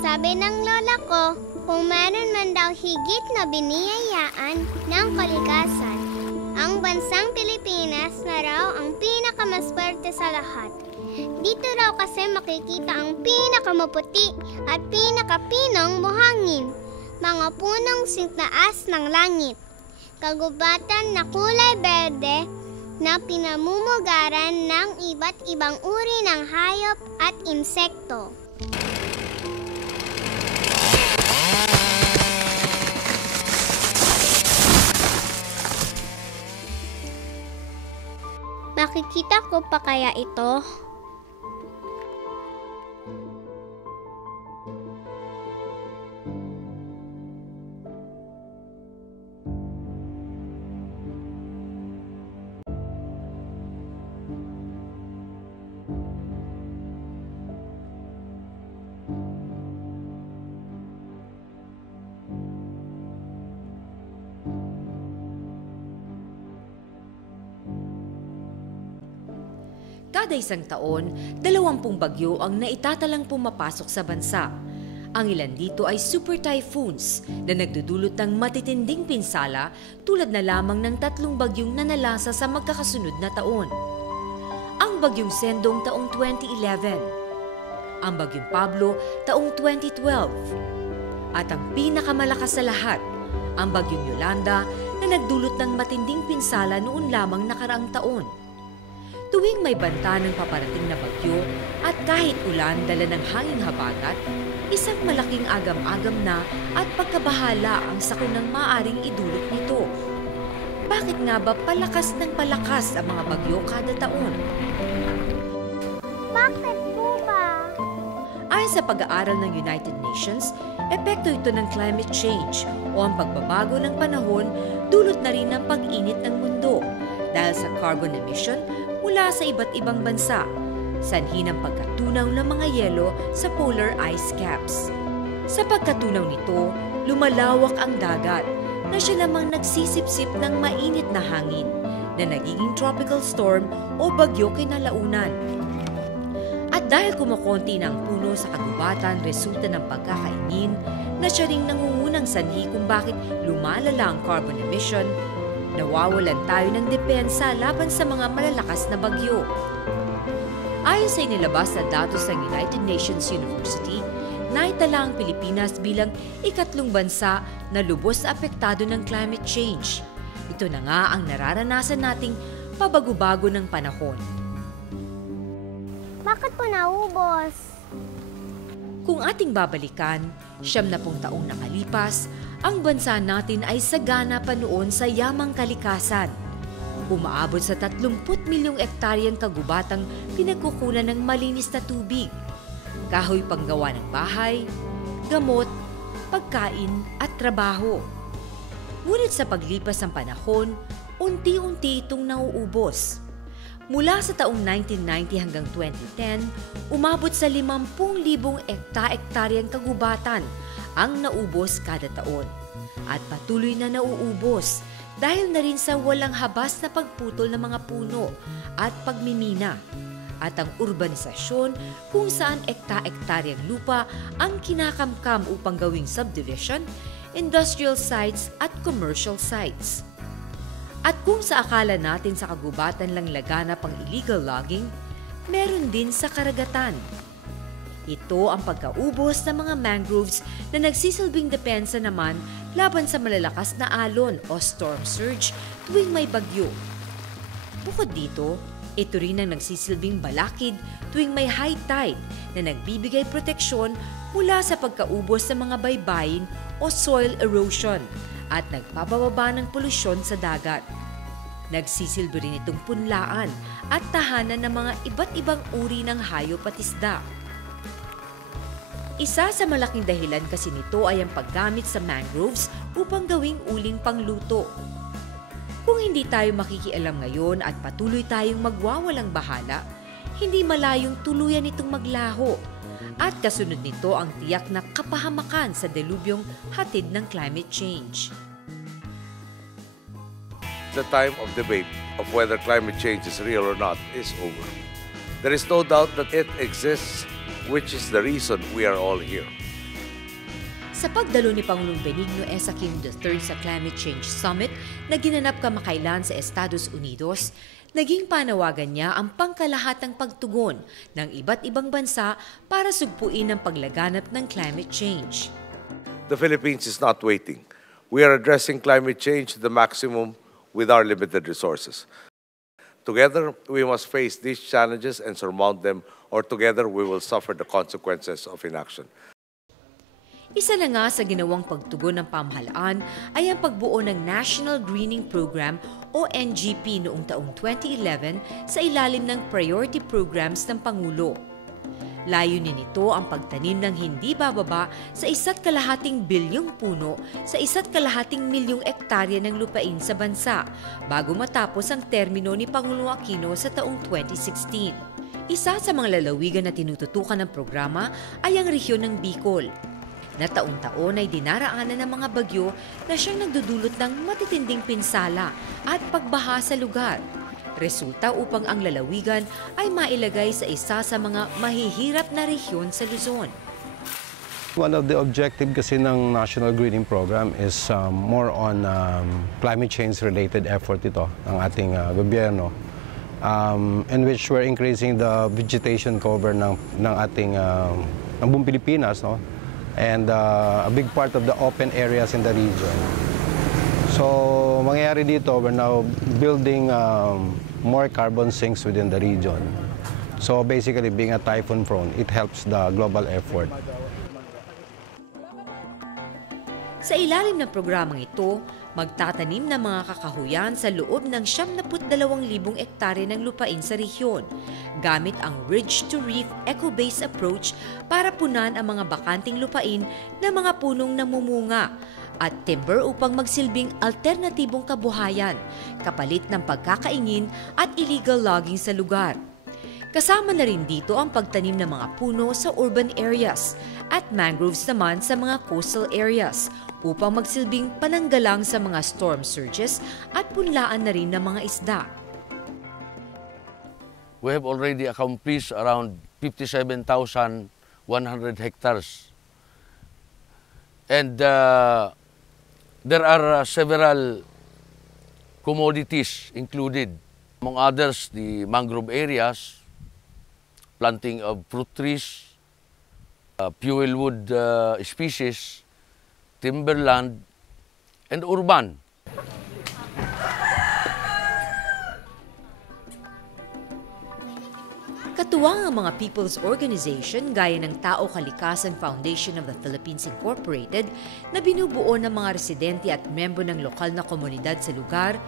Sabi ng lola ko, kung meron man daw higit na biniyayaan ng kalikasan, ang bansang Pilipinas na raw ang pinakamaswerte sa lahat. Dito raw kasi makikita ang pinakamaputi at pinakapinong buhangin, mga punong sintaas ng langit, kagubatan na kulay berde na pinamumugaran ng iba't ibang uri ng hayop at insekto. Makikita ko pa kaya ito? Kada isang taon, 20 bagyo ang naitatalang pumapasok sa bansa. Ang ilan dito ay super typhoons na nagdudulot ng matitinding pinsala tulad na lamang ng 3 bagyong nanalasa sa magkakasunod na taon. Ang bagyong Sendong taong 2011, ang bagyong Pablo taong 2012, at ang pinakamalakas sa lahat, ang bagyong Yolanda na nagdulot ng matinding pinsala noon lamang nakaraang taon. Tuwing may banta ng paparating na bagyo at kahit ulan dala ng hanging habagat, isang malaking agam-agam na at pagkabahala ang sakunang maaring idulot nito. Bakit nga ba palakas ng palakas ang mga bagyo kada taon? Bakit po ba? Ayon sa pag-aaral ng United Nations, epekto ito ng climate change o ang pagbabago ng panahon dulot na rin ng pag-init ng mundo dahil sa carbon emission mula sa iba't ibang bansa, sanhi ng pagkatunaw ng mga yelo sa polar ice caps. Sa pagkatunaw nito, lumalawak ang dagat na siya namang nagsisipsip ng mainit na hangin na nagiging tropical storm o bagyo kinalaunan. At dahil kumukonti na ang puno sa kagubatan resulta ng pagkakaingin na siya ring nangungunang sanhi kung bakit lumalala ang carbon emission, nawawalan tayo ng depensa laban sa mga malalakas na bagyo. Ayon sa inilabas na datos ng United Nations University, naitala ang Pilipinas bilang ikatlong bansa na lubos na apektado ng climate change. Ito na nga ang nararanasan nating pabago-bago ng panahon. Bakit po naubos? Kung ating babalikan, 70 taong nakalipas, ang bansa natin ay sagana pa noon sa yamang kalikasan. Umaabot sa 30 milyong ektaryang kagubatang pinagkukunan ng malinis na tubig, kahoy panggawa ng bahay, gamot, pagkain at trabaho. Ngunit sa paglipas ng panahon, unti-unti itong nauubos. Mula sa taong 1990 hanggang 2010, umabot sa 50,000 ektaryang kagubatan ang naubos kada taon. At patuloy na nauubos dahil na rin sa walang habas na pagputol ng mga puno at pagmimina. At ang urbanisasyon kung saan ektaryang lupa ang kinakamkam upang gawing subdivision, industrial sites at commercial sites. At kung sa akala natin sa kagubatan lang laganap ang illegal logging, meron din sa karagatan. Ito ang pagkaubos ng mga mangroves na nagsisilbing depensa naman laban sa malalakas na alon o storm surge tuwing may bagyo. Bukod dito, ito rin ang nagsisilbing balakid tuwing may high tide na nagbibigay proteksyon mula sa pagkaubos ng mga baybayin o soil erosion at nagpapababa ng polusyon sa dagat. Nagsisilbi rin itong punlaan at tahanan ng mga iba't ibang uri ng hayop at isda. Isa sa malaking dahilan kasi nito ay ang paggamit sa mangroves upang gawing uling pangluto. Kung hindi tayo makikialam ngayon at patuloy tayong magwawalang bahala, hindi malayong tuluyan itong maglaho. At kasunod nito ang tiyak na kapahamakan sa delubyong hatid ng climate change. the time of debate of whether climate change is real or not is over. There is no doubt that it exists, which is the reason we are all here. Sa pagdalo ni Pangulong Benigno S. Aquino III sa Climate Change Summit na ginanap kamakailan sa Estados Unidos, naging panawagan niya ang pangkalahatang pagtugon ng iba't ibang bansa para sugpuin ang paglaganap ng climate change. The Philippines is not waiting. We are addressing climate change to the maximum with our limited resources. Together, we must face these challenges and surmount them, or together we will suffer the consequences of inaction. Isa na nga sa ginawang pagtugon ng pamahalaan ay ang pagbuo ng National Greening Program o NGP noong taong 2011 sa ilalim ng priority programs ng Pangulo. Layunin nito ang pagtanim ng hindi bababa sa 1.2 bilyong puno sa 1.2 milyong ektarya ng lupain sa bansa bago matapos ang termino ni Pangulong Aquino sa taong 2016. Isa sa mga lalawigan na tinututukan ng programa ay ang rehiyon ng Bicol, na taon-taon ay dinaraanan ng mga bagyo na siyang nagdudulot ng matitinding pinsala at pagbaha sa lugar. Resulta upang ang lalawigan ay mailagay sa isa sa mga mahihirap na rehiyon sa Luzon. One of the objectives kasi ng National Greening Program is more on climate change related effort ito ng ating gobyerno, in which we're increasing the vegetation cover ng ating ng buong Pilipinas, no? And a big part of the open areas in the region. So, mangyayari dito, we're now building more carbon sinks within the region. So, basically, being a typhoon prone, it helps the global effort. Sa ilalim ng programang ito, magtatanim ng mga kakahuyan sa loob ng 72,000 ektarya ng lupain sa rehiyon, gamit ang ridge-to-reef eco-based approach para punan ang mga bakanting lupain ng mga punong namumunga at timber upang magsilbing alternatibong kabuhayan, kapalit ng pagkakaingin at illegal logging sa lugar. Kasama na rin dito ang pagtanim ng mga puno sa urban areas at mangroves naman sa mga coastal areas upang magsilbing pananggalang sa mga storm surges at punlaan na rin ng mga isda. We have already accomplished around 57,100 hectares. And there are several commodities included. Among others, the mangrove areas, planting of fruit trees, fuel wood species, timberland, and urban. Katuwang ang mga people's organization gaya ng Tao Kalikasan Foundation of the Philippines Incorporated na binubuo ng mga residente at membro ng lokal na komunidad sa lugar,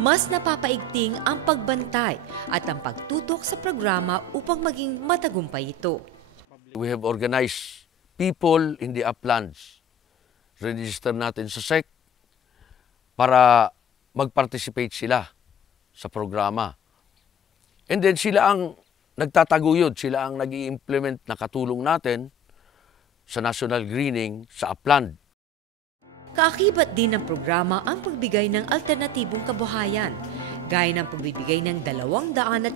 mas napapaigting ang pagbantay at ang pagtutok sa programa upang maging matagumpay ito. We have organized people in the uplands. Register natin sa SEC para mag-participate sila sa programa. And then sila ang nagtataguyod, sila ang nag-i-implement na katulong natin sa national greening sa upland. Kaakibat din ng programa ang pagbigay ng alternatibong kabuhayan, gaya ng pagbibigay ng 250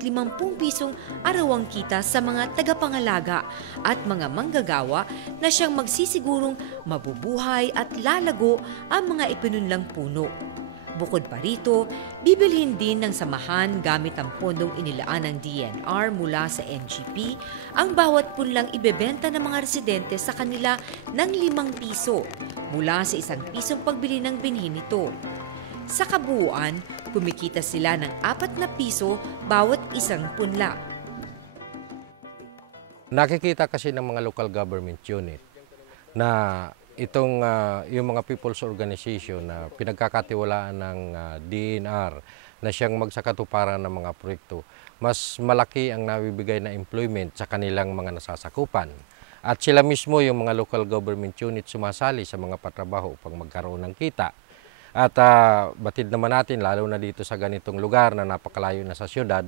pisong arawang kita sa mga tagapangalaga at mga manggagawa na siyang magsisigurong mabubuhay at lalago ang mga ipinunlang puno. Bukod pa rito, bibilhin din ng samahan gamit ang pondong inilaan ng DNR mula sa NGP ang bawat punlang ibebenta ng mga residente sa kanila ng 5 piso mula sa 1 pisong pagbili ng binhi nito. Sa kabuuan, kumikita sila ng 4 na piso bawat isang punla. Nakikita kasi ng mga local government unit na itong yung mga people's organization na pinagkakatiwalaan ng DNR na siyang magsakatuparan ng mga proyekto, mas malaki ang nabibigay na employment sa kanilang mga nasasakupan. At sila mismo, yung mga local government unit, sumasali sa mga patrabaho upang magkaroon ng kita. At batid naman natin, lalo na dito sa ganitong lugar na napakalayo na sa syudad,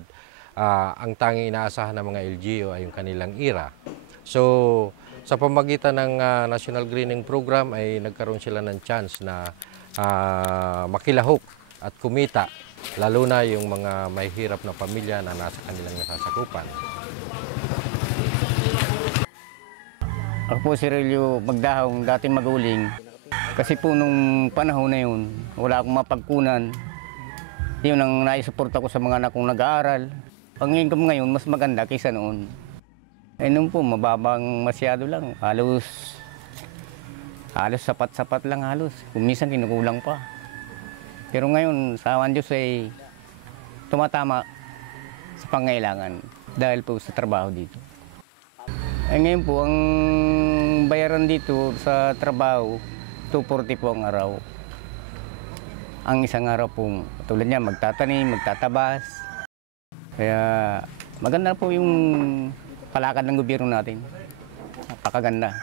ang tanging inaasahan ng mga LGU ay yung kanilang IRA. So, sa pamagitan ng National Greening Program ay nagkaroon sila ng chance na makilahok at kumita, lalo na yung mga may hirap na pamilya na nasa kanilang nasasakupan. Ako po si Relio Magdahong, dating maguling. Kasi po nung panahon na yun, wala akong mapagkunan. Yun ang naisupport ko sa mga anak kong nag-aaral. Ang income ngayon, mas maganda kaysa noon. Eh noon po, mababang masyado lang. Halos sapat-sapat lang halos. Kung minsan kinukulang pa. Pero ngayon, sa awan Diyos ay tumatama sa pangailangan dahil po sa trabaho dito. Eh ngayon po, ang bayaran dito sa trabaho, 240 po ang araw. Ang isang araw po, tulad niya, magtatanim, magtatabas. Kaya maganda po yung palakad ng gobyerno natin. Napakaganda.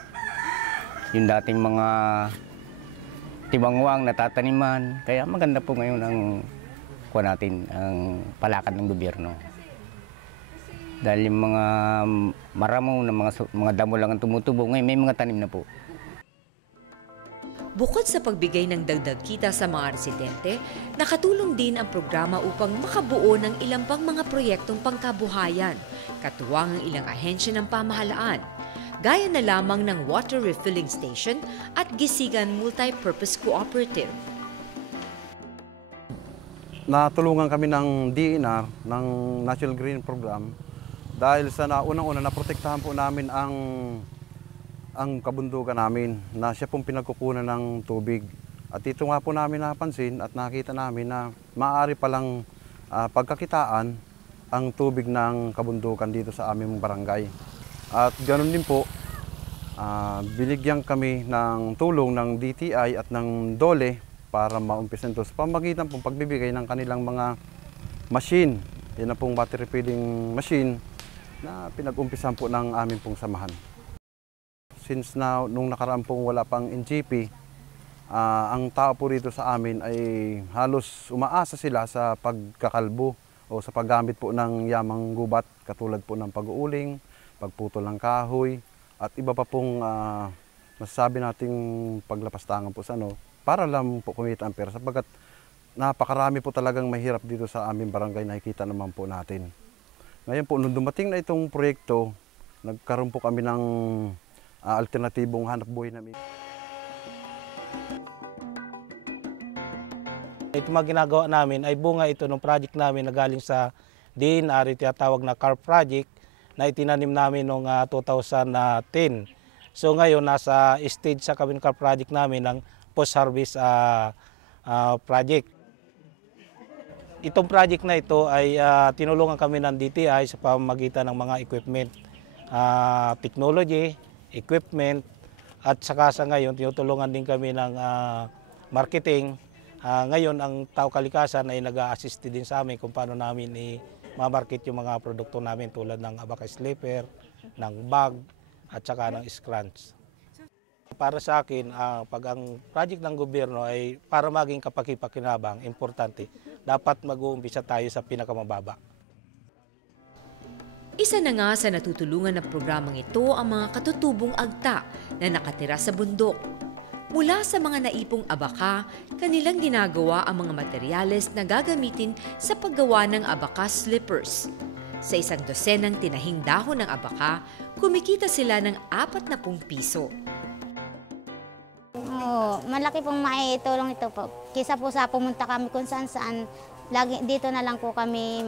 Yung dating mga tiwangwang natataniman. Kaya maganda po ngayon ang natin, ang palakad ng gobyerno. Dahil yung mga maramo na mga damo lang ang tumutubo, ngayon may mga tanim na po. Bukod sa pagbigay ng dagdag kita sa mga residente, nakatulong din ang programa upang makabuo ng ilang pang mga proyektong pangkabuhayan, katuwang ang ilang ahensya ng pamahalaan, gaya na lamang ng water refilling station at Gisigan Multi-Purpose Cooperative. Natulungan kami ng DNR, ng National Green Program, dahil sa unang-una naprotektahan po namin ang kabundukan namin na siya pong pinagkukunan ng tubig. At ito nga po namin napansin at nakita namin na maaari palang pagkakitaan ang tubig ng kabundukan dito sa aming barangay. At ganoon din po, binigyan kami ng tulong ng DTI at ng DOLE para maumpisan ito sa pamagitan pong pagbibigay ng kanilang mga machine. Yan na pong water refilling machine na pinag-umpisan po ng aming pong samahan. Since nung nakaraan pong wala pang NGP, ang tao po rito sa amin ay halos umaasa sila sa pagkakalbo o sa paggamit po ng yamang gubat, katulad po ng pag-uuling, pagputol ng kahoy, at iba pa pong masasabi nating paglapastangan po sa para lang po kumita ang pera, sapagkat napakarami po talagang mahirap dito sa aming barangay, nakikita naman po natin. Ngayon po, nung dumating na itong proyekto, nagkaroon po kami ng alternatibong hanap buhay namin. Ito mga ginagawa namin ay bunga ito ng project namin na galing sa DNR, tinatawag na CARP project, na itinanim namin noong 2010. So ngayon nasa stage sa kami ng CARP project namin ng post-harvest project. Itong project na ito ay tinulungan kami ng DTI sa pamamagitan ng mga equipment, technology, equipment, at saka sa ngayon tinutulungan din kami ng marketing. Ngayon ang Tao Kalikasan ay nag-a-assist din sa amin kung paano namin i-market yung mga produkto namin tulad ng abacus slipper, ng bag, at saka ng scrunch. Para sa akin, pag ang project ng gobyerno ay para maging kapaki-pakinabang, importante, dapat mag-uumpisa tayo sa pinakamababa. Isa na nga sa natutulungan ng programang ito ang mga katutubong agta na nakatira sa bundok. Mula sa mga naipong abaka, kanilang ginagawa ang mga materyales na gagamitin sa paggawa ng abacus slippers. Sa isang dosenang tinahing dahon ng abaka, kumikita sila ng 40 piso. Oo, malaki pong maitulong ito po. Kisa po sa pumunta kami kung saan-saan, lagi, dito na lang po kami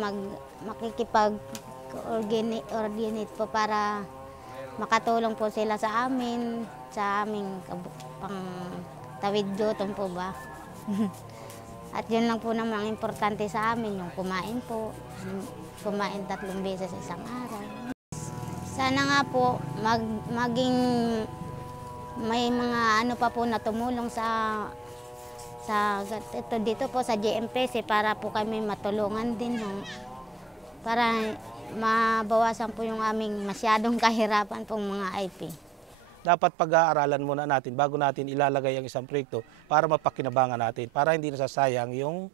makikipag-ordinate po para makatulong po sila sa amin, sa aming pang tawid dutong po ba. At yun lang po naman ang importante sa amin, yung kumain po. Kumain 3 beses sa isang araw. Sana nga po maging may mga ano pa po na tumulong sa dito po sa GMPC para po kami matulungan din para mabawasan po yung aming masyadong kahirapan pong mga IP. Dapat pag-aaralan muna natin bago natin ilalagay ang isang proyekto para mapakinabangan natin, para hindi nasasayang yung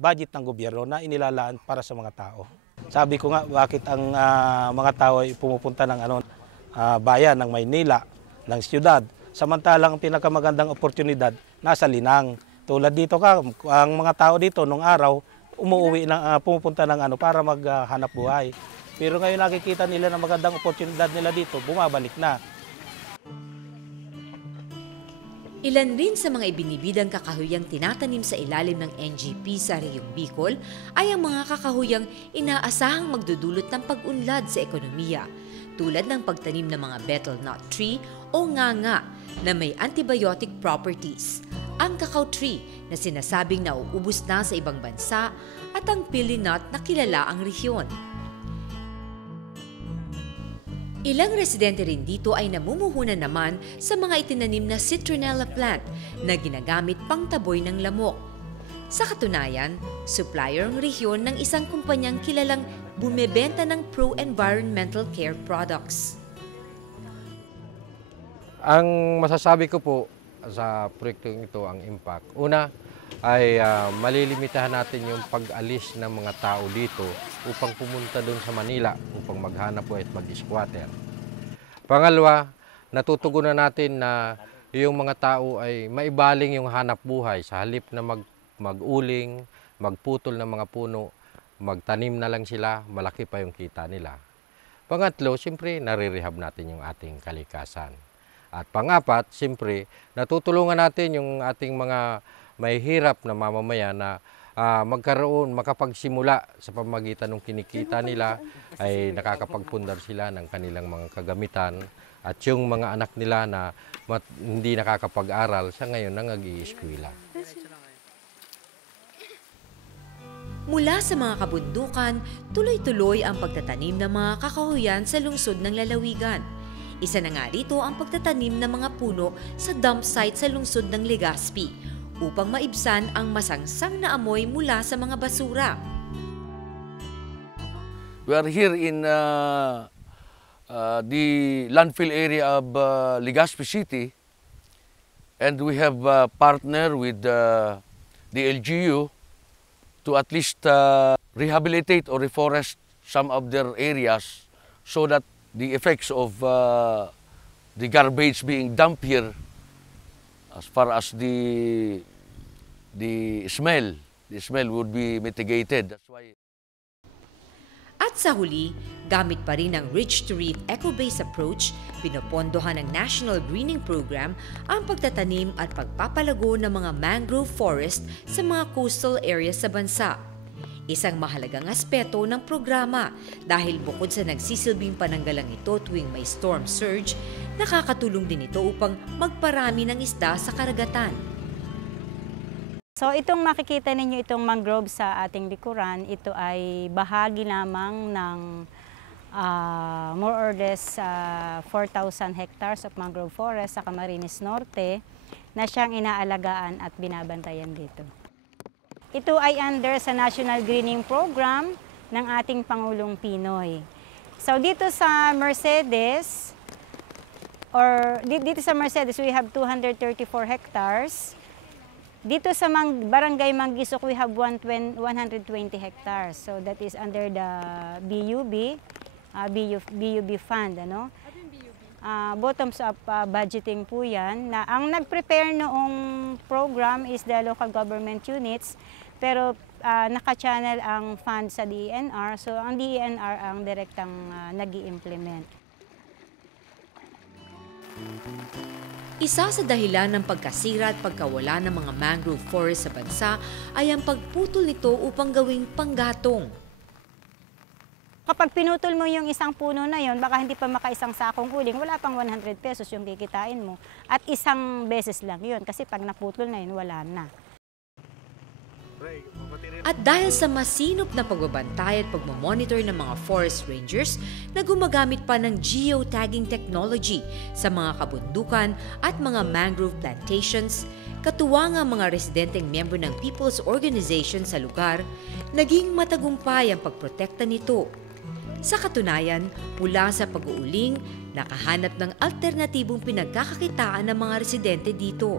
budget ng gobyerno na inilalaan para sa mga tao. Sabi ko nga, bakit ang mga tao ay pumupunta ng bayan ng Maynila, ng siyudad, samantalang ang pinakamagandang oportunidad nasa Linang. Tulad dito ang mga tao dito nung araw, umuwi na, pumupunta ng para maghanap buhay. Pero ngayon nakikita nila na magandang oportunidad nila dito, bumabalik na. Ilan rin sa mga ibinibidang kakahuyang tinatanim sa ilalim ng NGP sa Reyong Bicol ay ang mga kakahuyang inaasahang magdudulot ng pag-unlad sa ekonomiya, tulad ng pagtanim ng mga betel nut tree o nganga na may antibiotic properties, ang cacao tree na sinasabing nauubos na sa ibang bansa at ang pili nut na kilala ang rehiyon. Ilang residente rin dito ay namumuhunan naman sa mga itinanim na citronella plant na ginagamit pang taboy ng lamok. Sa katunayan, supplier ang rehiyon ng isang kumpanyang kilalang bumebenta ng pro-environmental care products. Ang masasabi ko po sa proyektong ito, ang impact, una ay malilimitahan natin yung pag-alis ng mga tao dito upang pumunta doon sa Manila upang maghanap po at mag-squatter. Pangalawa, natutugunan natin na yung mga tao ay maibaling yung hanap buhay sa halip na mag-uling, magputol ng mga puno, magtanim na lang sila, malaki pa yung kita nila. Pangatlo, siyempre narirehab natin yung ating kalikasan. At pangapat, siyempre, natutulungan natin yung ating mga may hirap na mamamayan na makapagsimula sa pamamagitan ng kinikita nila ay nakakapagpundar sila ng kanilang mga kagamitan at yung mga anak nila na hindi nakakapag-aral sa ngayon nag-i-eskwela. Mula sa mga kabundukan, tuloy-tuloy ang pagtatanim ng mga kakahuyan sa lungsod ng lalawigan. Isa na nga rito ang pagtatanim ng mga puno sa dump site sa lungsod ng Legazpi upang maibsan ang masangsang na amoy mula sa mga basura. We are here in the landfill area of Legazpi City, and we have partnered with the LGU to at least rehabilitate or reforest some of their areas so that the effects of the garbage being dumped here, as far as the smell would be mitigated. That's why. At sa huli, gamit pa rin ang Rich to Reef eco-based approach, pinopondohan ng National Greening Program ang pagtatanim at pagpapalago ng mga mangrove forest sa mga coastal areas sa bansa. Isang mahalagang aspeto ng programa dahil bukod sa nagsisilbing pananggalang ito tuwing may storm surge, nakakatulong din ito upang magparami ng isda sa karagatan. So itong makikita ninyo itong mangrove sa ating likuran, ito ay bahagi lamang ng more or less 4,000 hectares of mangrove forest sa Camarines Norte na siyang inaalagaan at binabantayan dito. Ito ay under sa National Greening Program ng ating Pangulong Pinoy. So dito sa Mercedes, we have 234 hectares. Dito sa Barangay Manggisok, we have 120 hectares. So that is under the BUB fund. Ano? Bottoms-up budgeting po yan. Na ang nag-prepare noong program is the local government units, pero naka-channel ang fund sa DENR. So ang DENR ang direktang nag-i-implement. Isa sa dahilan ng pagkasira at pagkawala ng mga mangrove forest sa bansa ay ang pagputol nito upang gawing panggatong. Kapag pinutol mo yung isang puno na yon, baka hindi pa makaisang sakong uling, wala pang 100 pesos yung kikitain mo. At isang beses lang yun, kasi pag naputol na yun, wala na. At dahil sa masinop na pagbabantay at pagmamonitor ng mga forest rangers na gumagamit pa ng geotagging technology sa mga kabundukan at mga mangrove plantations, katuwang ang mga residenteng miyembro ng people's organization sa lugar, naging matagumpay ang pagprotekta nito. Sa katunayan, mula sa pag-uuling, nakahanap ng alternatibong pinagkakakitaan ng mga residente dito.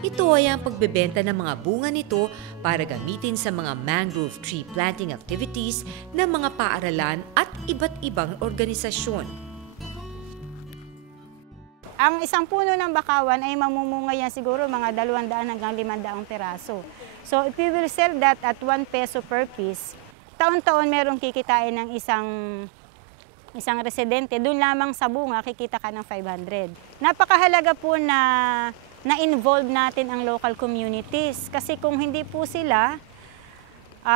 Ito ay ang pagbebenta ng mga bunga nito para gamitin sa mga mangrove tree planting activities ng mga paaralan at iba't ibang organisasyon. Ang isang puno ng bakawan ay mamumunga yan siguro mga 200 hanggang 500 peraso. So if you will sell that at 1 peso per piece, taon-taon merong kikitain ng isang residente, doon lamang sa bunga kikita ka ng 500. Napakahalaga po na na-involve natin ang local communities kasi kung hindi po sila,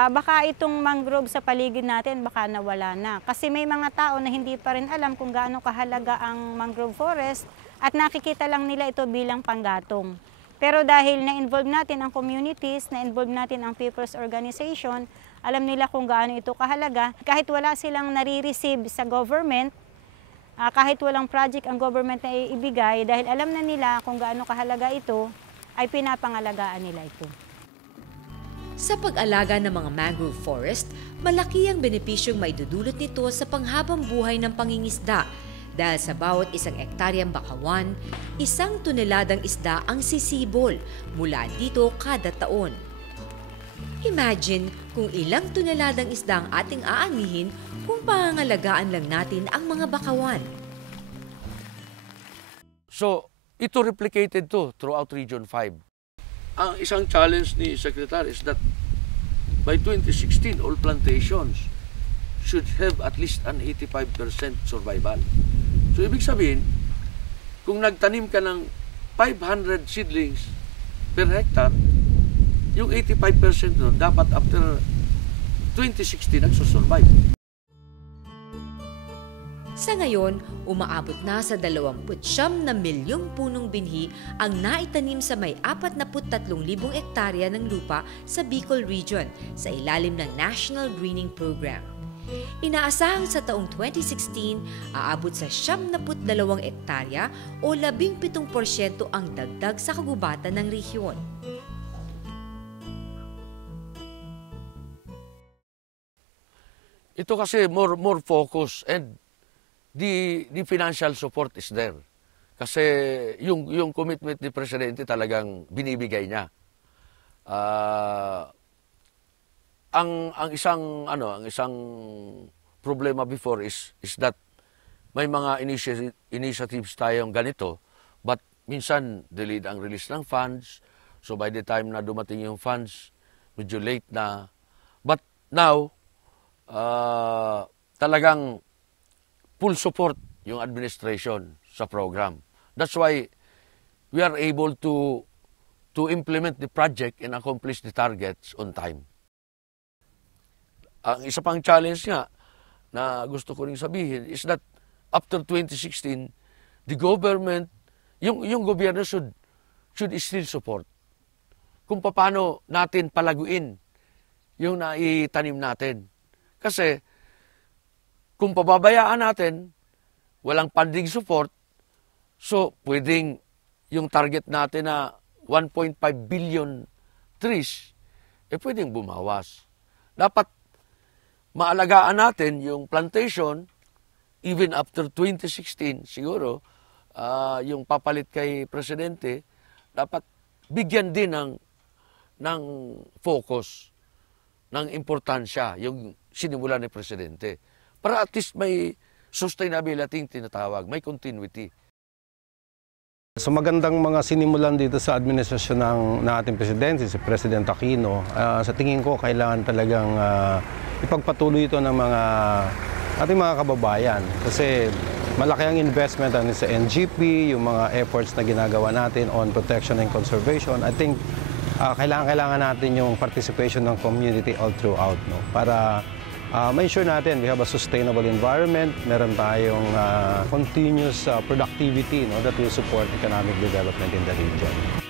baka itong mangrove sa paligid natin baka nawala na. Kasi may mga tao na hindi pa rin alam kung gaano kahalaga ang mangrove forest at nakikita lang nila ito bilang panggatong. Pero dahil na-involve natin ang communities, na-involve natin ang people's organization, alam nila kung gaano ito kahalaga. Kahit wala silang nare-receive sa government, kahit walang project ang government na ibigay, dahil alam na nila kung gaano kahalaga ito, ay pinapangalagaan nila ito. Sa pag-alaga ng mga mangrove forest, malaki ang benepisyong maidudulot nito sa panghabang buhay ng pangingisda dahil sa bawat 1 hektaryang bakawan, 1 toneladang isda ang sisibol mula dito kada taon. Imagine kung ilang toneladang isda ang ating aanihin kung pangangalagaan lang natin ang mga bakawan. So, ito replicated to throughout Region 5. Ang isang challenge ni Secretary is that by 2016, all plantations should have at least an 85% survival. So, ibig sabihin, kung nagtanim ka ng 500 seedlings per hectare, yung 85% nun, dapat after 2016 nagsusurvive. Sa ngayon, umaabot na sa 29 na milyong punong binhi ang naitanim sa may 43,000 hektarya ng lupa sa Bicol Region sa ilalim ng National Greening Program. Inaasahang sa taong 2016, aabot sa 72 hektarya o 17% ang dagdag sa kagubatan ng rehiyon. Ito kasi more focus and the financial support is there. Kasi yung commitment ni Presidente talagang binibigay niya. Ang isang problema before is that may mga initiatives tayong ganito, but minsan delayed ang release ng funds. So by the time na dumating yung funds, medyo late na. But now, talagang full support yung administration sa program. That's why we are able to implement the project and accomplish the targets on time. Ang isa pang challenge nga na gusto ko ring sabihin is that after 2016, the government, yung gobyerno should still support kung paano natin palaguin yung naitanim natin. Kasi kung pababayaan natin, walang funding support, so pwedeng yung target natin na 1.5 billion trees, pwedeng bumawas. Dapat maalagaan natin yung plantation, even after 2016, siguro, yung papalit kay Presidente, dapat bigyan din ng focus, ng importansya, yung sinimula ni Presidente. Para at least may sustainability yung tinatawag, may continuity. So magandang mga sinimulan dito sa administrasyon ng ating Presidente, si President Aquino. Sa tingin ko, kailangan talagang ipagpatuloy ito ng ating mga kababayan. Kasi malaki ang investment sa NGP, yung mga efforts na ginagawa natin on protection and conservation. I think kailangan natin yung participation ng community all throughout, no? Para make sure natin we have a sustainable environment, meron tayong continuous productivity, no, that will support economic development in the region.